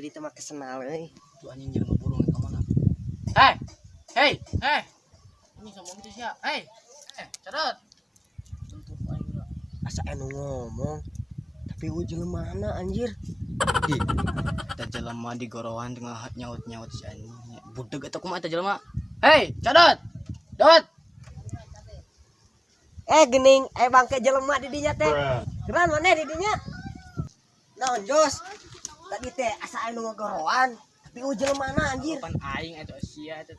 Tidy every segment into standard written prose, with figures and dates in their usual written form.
jadi teman kesenal Tuh anjing jelema burung ka mana? Hei. Ini ngomong itu sia. Cadot. Tutup aing. asa anu ngomong tapi ujung mana anjir. Ih, eta jelema di gorowan tengah nyaut-nyaut si anjing. Budeg eta kumaha eta jelema? Hei, cadot. Dot. Gening bangke jelema di dinya teh. Keran mana di dinya? Naon jos? Tadi teh asa anu ngagorowan tapi ujung mana anjir. Pan aing eta sia eta.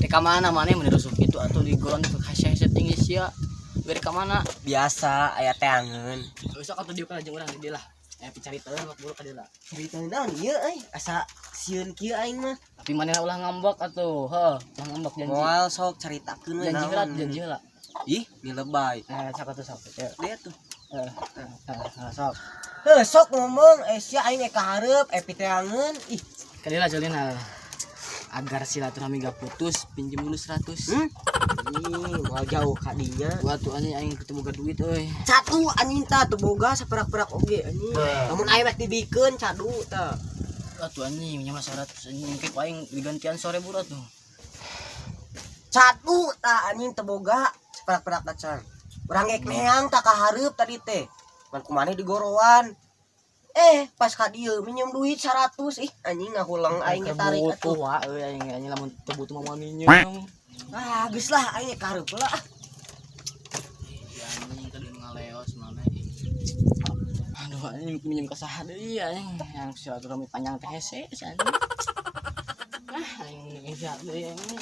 Teh ka mana maneh mun rusuk kitu atuh di gorowan teh hasia-hasia tinggi sia. Beri ka mana? Biasa aya teh angeun. Geus atuh dieu kana jeung urang di dieu lah. Picarita mak buru ka dieu lah. Cerita naon ieu asa sieun kieu aing mah. Tapi manehna ulah ngambek atuh, ulah ngambek janji. Moal sok caritakeun we naon. Janji heula. Ih, ni lebay. Sok atuh sok. Lihat tuh. Sok. Sok ngomong sia aing ka hareup piteangeun. Ih, Kadila jolina agar silaturahmi gak putus pinjem dulu 100. Ih, moal jauh ka dinya. Gua tuh anjing aing ketemu ga duit euy. Cadu anjing tah teu boga saperak-perak oge anjing. Lamun aing mah dibikeun cadu tah. Atuh anjing minjem 100 anjing engke ku aing digantian sore buru tuh. Cadu tah anjing teu boga saperak-perak kacan. Urang ge neang tah ka hareup tadi teh. Man kumaneh di gorowan. Pas ka dieu minjem duit 100 ih anjing ngahulang aing ge tarik atuh. atuh. Wah euy aing lamun teu butuh mah minjem. Geus lah aing ka hareup heula. Anjing tadi ngaleos mana ieu. Aduh anjing minjem ka saha deui anjing yang silaturahmi panjang teh hese anjing. Anjing ejak deui anjing.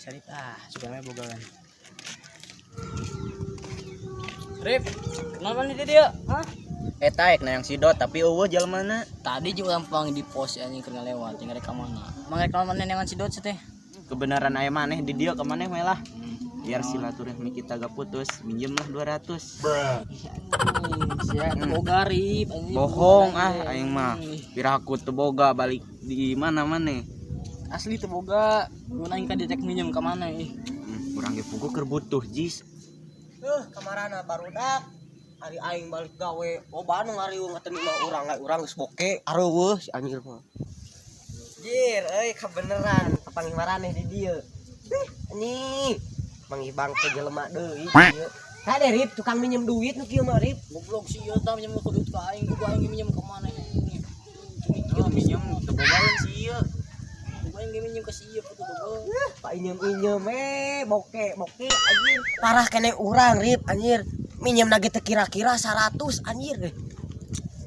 Sarip sebenarnya bogalan. Rip, kenapa nih dia? Hah? Eta ek na yang sidot tapi eueuh jelmana. Tadi juga lampang di pos anjing keur ngalewat, tinggal ka mana? Mangga ka mana nengan sidot teh? Kebenaran aya maneh di dieu ka maneh melah. Biar silaturahmi kita gak putus, minjemlah 200. Sia boga Rip anjing. Bohong aing mah. Piraku teu boga balik di mana maneh. Asli teu boga, mun aing ka ditek minjem ka mana ih. Urang ge puguh keur butuh jis. Kamarana barudak. Ari aing balik gawe, loba anu ngariung ngateu mah urang geus boke areueuh si anjir mah. Jir, kabeneran kapanggih maraneh di dieu. Nih, mangibang teh jelema deui dieu. Hade Rip, tukang minjem duit nu kieu mah Rip. Goblok sih ieu tah minjem ku duit ka aing, gua aing minjem ka mana nih. Minjem teu bogaeun si ieu. Aing minjem ka si ieu putu dogo. Pak injem boke anjir. Parah kene urang Rip anjir. Minjem lagi teh kira-kira 100 anjir deh.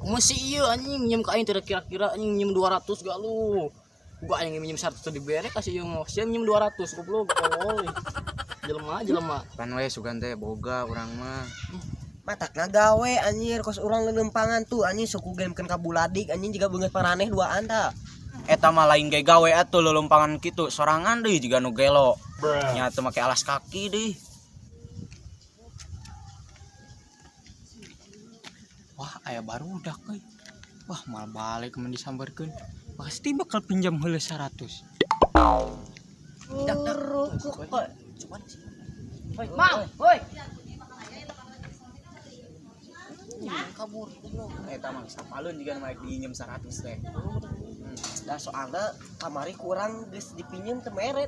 Kumaha si ieu anjing minjem ka aing teh kira-kira anjing minjem 200 gak lu. Gua aing minjem 100 teh dibere ka si ieu mah. Sia minjem 200 goblok tolol. Jelema. Pan we sugan teh boga urang mah. Matakna gawe anjir kos urang lelempangan tuh anjing suku gamekeun ka buladik anjing jiga beungeut paraneh duaan tah. Eta mah lain ge gawe atuh lelumpangan kitu sorangan deui jiga nu gelo. Nya teu make alas kaki deui. Wah, aya barudak euy. Wah, mal balik mun disambarkeun. Pasti bakal pinjam heula 100. Dak Coba sih. Hoi, Mang, hoi. Kabur goblok. Eta mah sapaleun jiga maek diinjem 100 teh. Da soalna kamari kurang geus dipinjem teu mere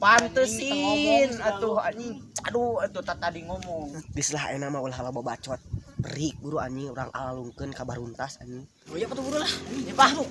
Pantesin atuh anjing. Aduh, atuh tadi ngomong. geus lah euna mah ulah babacot. Beri guru anjing urang alalungkeun ka baruntas anjing. Oh iya atuh buru lah. Ya paham.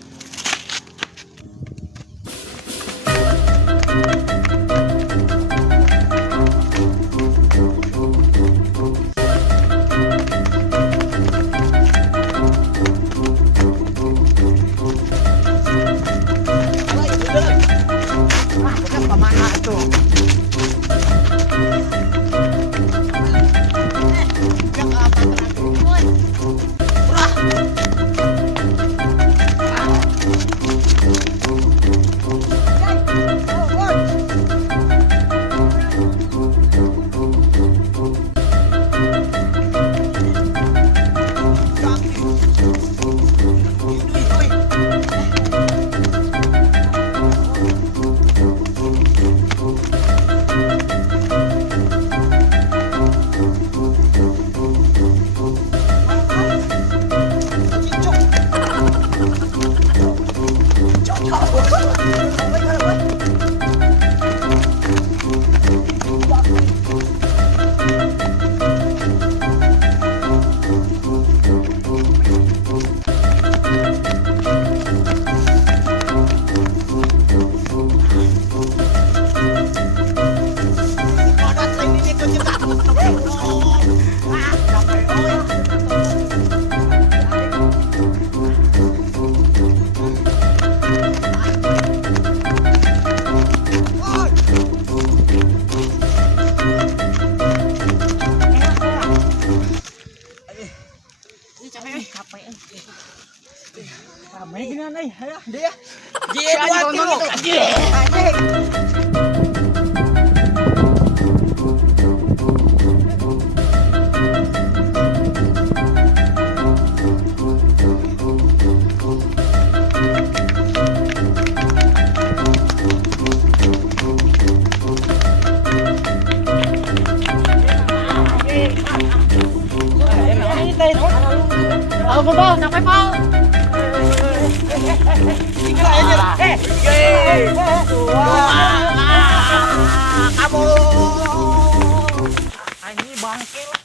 Aku Pal, sampai Pal. Kamu Anjing bangke.